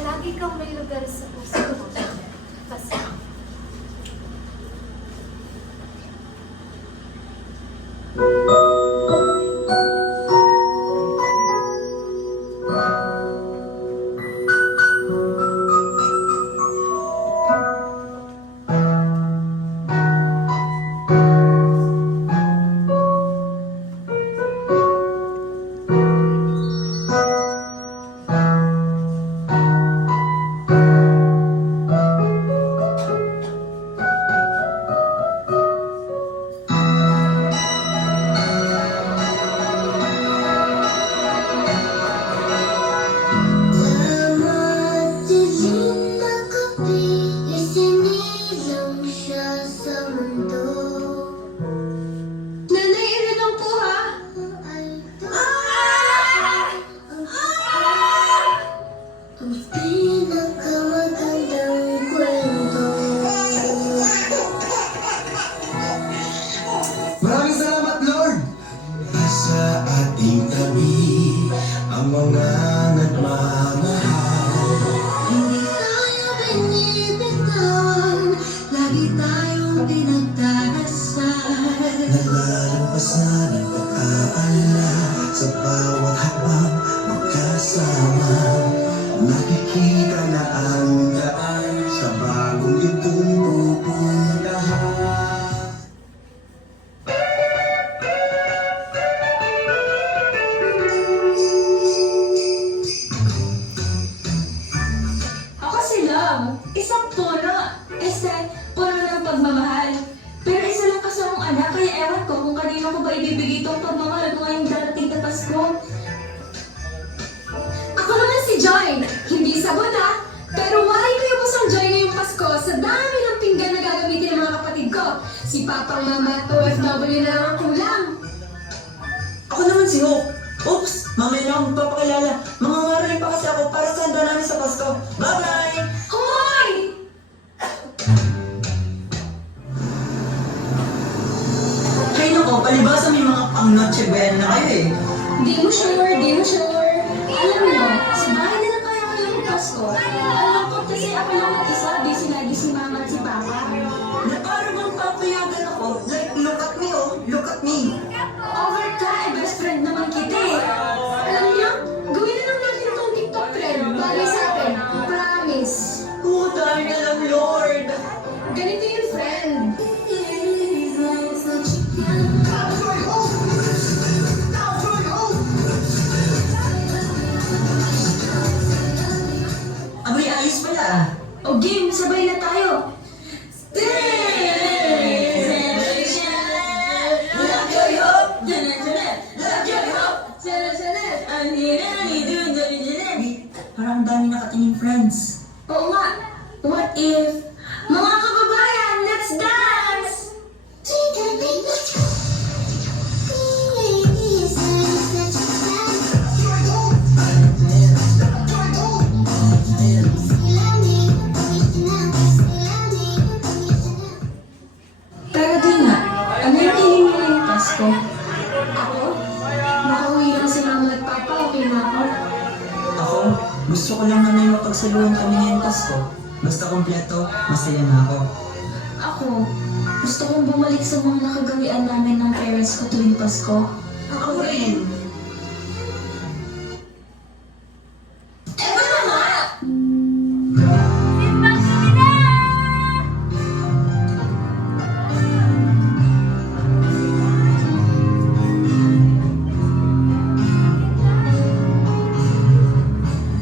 Lagi kang may lugar sa puso ko. Kasi Maraming salamat, Lord! Sa ating tabi, ang mga nagmamahal. Hindi tayo binibitawan, lagi tayong pinagdarasal. Nalalampasan ang pag-aalala sa bawat hakbang magkasama. Nakikita na ang daan sa bagong itong pupuntahan. Ako si Love, isang puno. Puno ng pagmamahal. Pero isa lang kasi akong anak, kaya ewan ko kung kanino ko ba ibibigay itong pagmamahal ko ngayong darating na Pasko. ako naman si Joy. Hindi sabon ha. Pero waray ko yung pusang Joy ngayong Pasko sa dami ng pinggan na gagamitin ng mga kapatid ko. Si Papang Mama at OFW na lang ang kulang. Ako naman si Hope. Oops! Mamaya na akong magpapakilala. Mangangaroling pa kasi ako para sa handa namin sa Pasko. Bye-bye! Hoy! Ay nako, palibasa may mga pang Noche Buena na kayo eh. Di mo sure, di mo sure. Alam mo, sa bahay na lang kaya ngayong Pasko. Alam ko kasi ako lang mag-isa, busy lagi si Mama at si Papa. Na parang bang papayagan ako. Like, look at me oh, look at me. Overtime, best friend naman kita eh. Alam niyo, gawin na lang natin itong TikTok trend. Bagay sa atin. Promise. Oo, dahil na lang Lord. Ganito yung friend. Abay, ayos pala ah. O game, sabay na tayo. Parang dami nakatingin friends. Oo nga. What if... Mga kababayan, let's dance! Pero di nga, ano yung tingin mo ngayong Pasko? Ako? Makauwi lang si Mama at Papa, okay na ako. Ako, gusto ko lang na may mapagsaluhan kami ngayong Pasko. Basta kompleto, masaya na ako. Ako, gusto kong bumalik sa mga nakagawian namin ng parents ko tuwing Pasko. Ako rin. Eto na nga!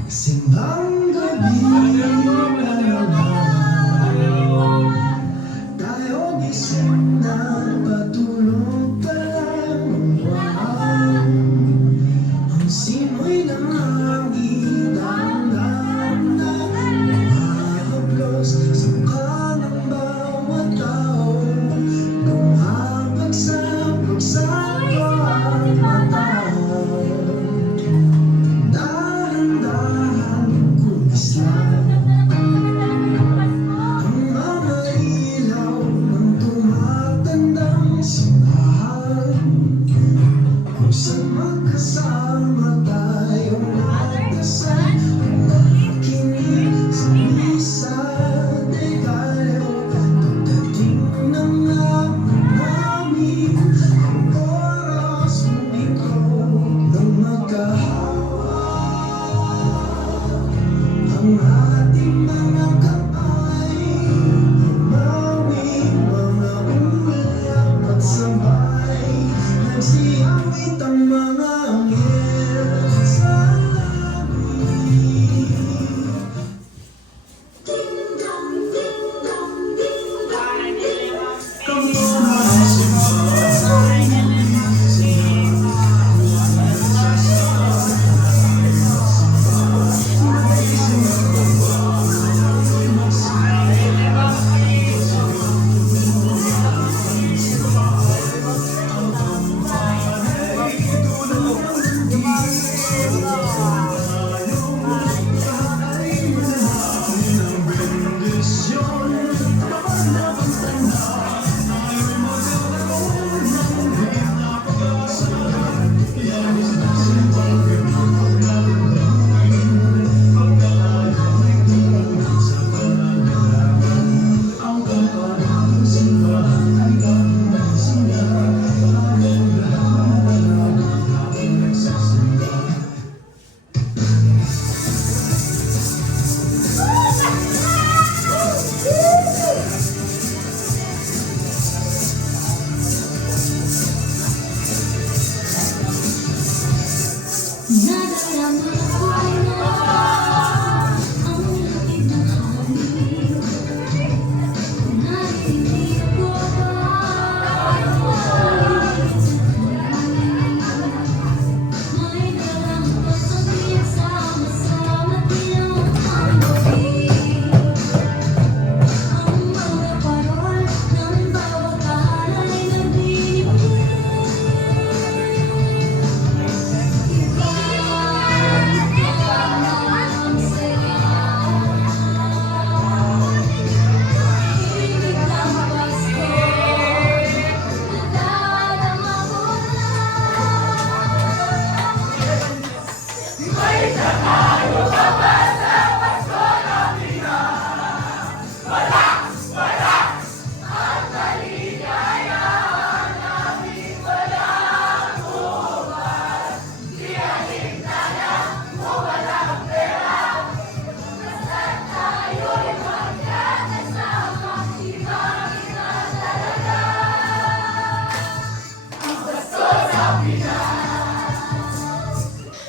Simbang gabi tayo gising na patulog pa lang ang ang simoy ng hangin ang mahaplos sa mukha ng bawat tao lumabagsak sa bawat mata. Dahan-dahan kumislan ang mga ilaw ng tumatandang simbahan kung saan magkasama tayong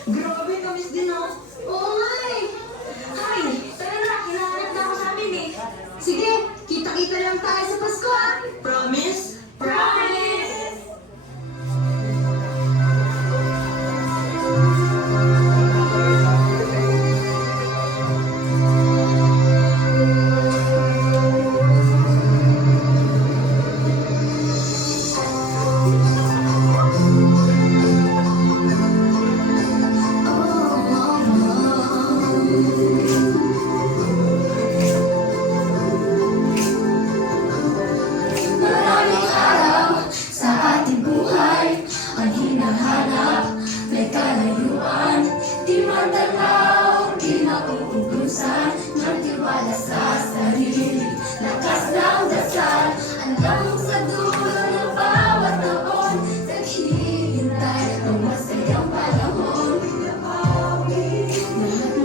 Grabe, kamis din oh. Oo nga eh. Ay, tara na, hinahanap na ako sa amin eh. Sige, kita-kita lang tayo sa Pasko ah. Promise? Promise! Maraming araw sa ating buhay ang hinahanap, may kalayuan. Di matanaw, di mauubusan ng tiwala sa sarili, lakas ng dasal. Alam sa dulo ng bawat taon, naghihintay ang masayang panahon.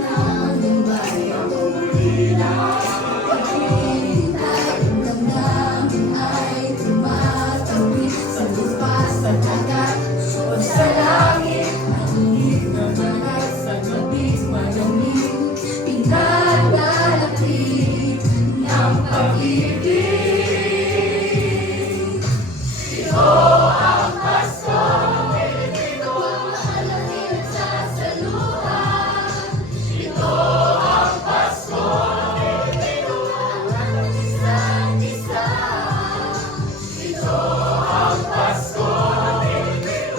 Lahat ng limbay ang umulila, naghihintay ang damdamin ay tumatawid sa lupa, sa dagat o sa langit. Mahilig na malas sa gabi, malamig, pinaglalapit ng pag-ibig. Ito ang Pasko, nagmamahal ang pinagsasaluhan. Ito ang Pasko, pinagmamahal ang isa't isa. Ito ang Pasko,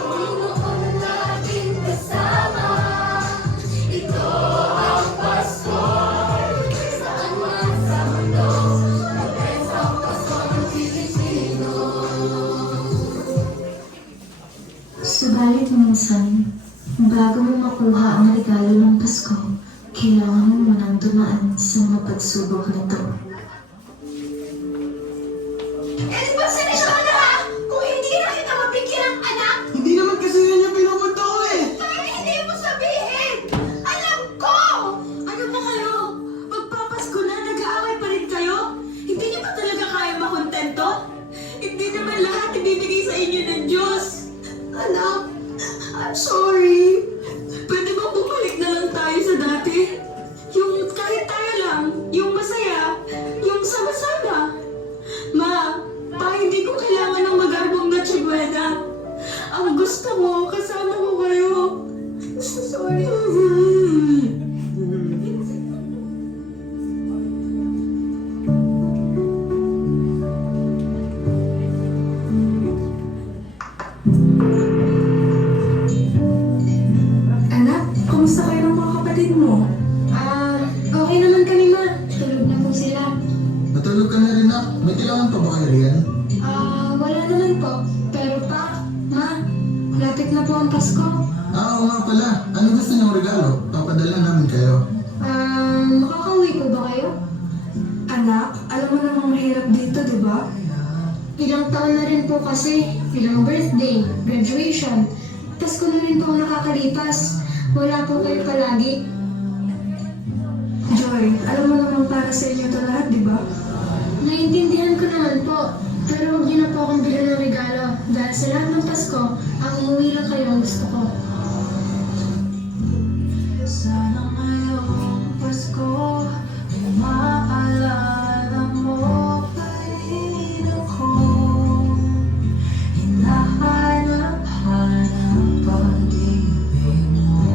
Panginoon laging kasama. Ito ang Pasko, saan man sa mundo, magpes ang Pasko ng Pilipino. Subalit minsan, bago mo makuha ang regalo ng Pasko, kailangan mo munang dumaan sa mga pagsubok nito. Eh, pasensya ka na ha! Kung hindi na kita mabigyan ng anak, Hindi naman kasi yan yung pinupunta ko eh. bakit hindi mo sabihin? Alam ko! Ano ba kayo? Magpapasko na, nag-aaway pa rin kayo? Hindi niyo ba talaga kaya makontento? Hindi naman lahat ibibigay sa inyo ng Diyos. Anak, I'm sorry. Pwede ba bumalik na lang tayo sa dati? Yung kahit tayo lang, yung masaya, yung sama-sama. Ma, pa hindi ko kailangan ng magarbong na Chibuena. Ang gusto ko, kasama ko kayo. Sorry. Anak, kumusta kayo ng mga kapatid mo? Okay naman kami ma. Tulog na po sila. Natulog ka na rin na. May kailangan pa ba kayo riyan? Wala naman po. Pero pa, ma, lapit na po ang Pasko. Oo nga pala. Ano gusto niyong regalo? Papadala namin kayo. Makakauwi po ba kayo? Anak, alam mo namang mahirap dito, di ba? Ilang taon na rin po kasi. Ilang birthday, graduation. Pasko na rin po ang nakakalipas. Wala po kayo palagi. Joy, alam mo namang para sa inyo ito lahat, di ba? Naiintindihan ko naman po. Pero huwag niyo na po akong bilhin ng regalo. Dahil sa lahat ng Pasko, ang umuwi lang kayo ang gusto ko. Sana ngayong Pasko ay maalala mo pa rin ako. Hinahanap-hanap pag-ibig mo.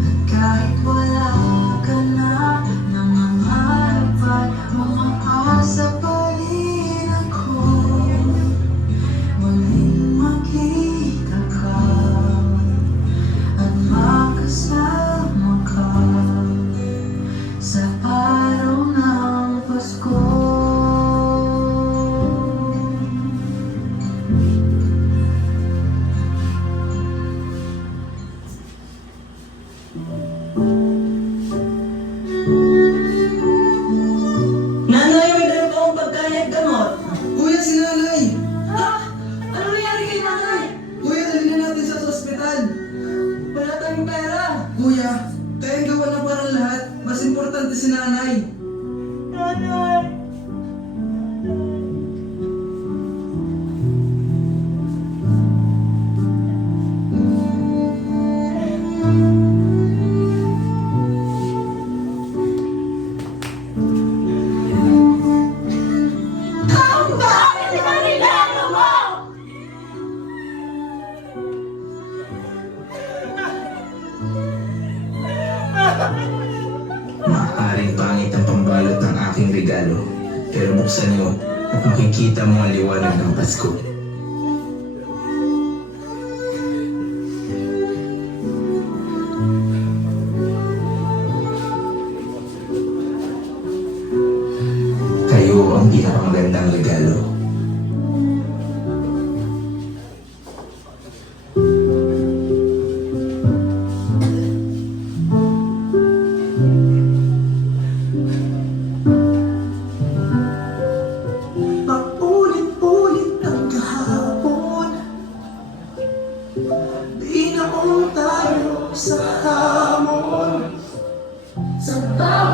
At kahit wala ka na, nangangarap at umaasa pa rin ako. Muling makita ka at makasama ka sa araw ng Pasko. Nanay, may dala po akong pagkain at gamot. Kuya, si nanay! Ha? Ano nangyari kay nanay? Kuya, dali na natin sa ospital. Wala tayong pera. Kuya, tayong gawa na parang lahat. Mas importante si nanay. Nanay! Maaaring pangit ang pambalot ng aking regalo, pero buksan mo at makikita mo ang liwanag ng Pasko. Kayo ang pinakamagandang regalo. Paulit-ulit ang kahapon. Di na tayo sa hamon. Sa bawat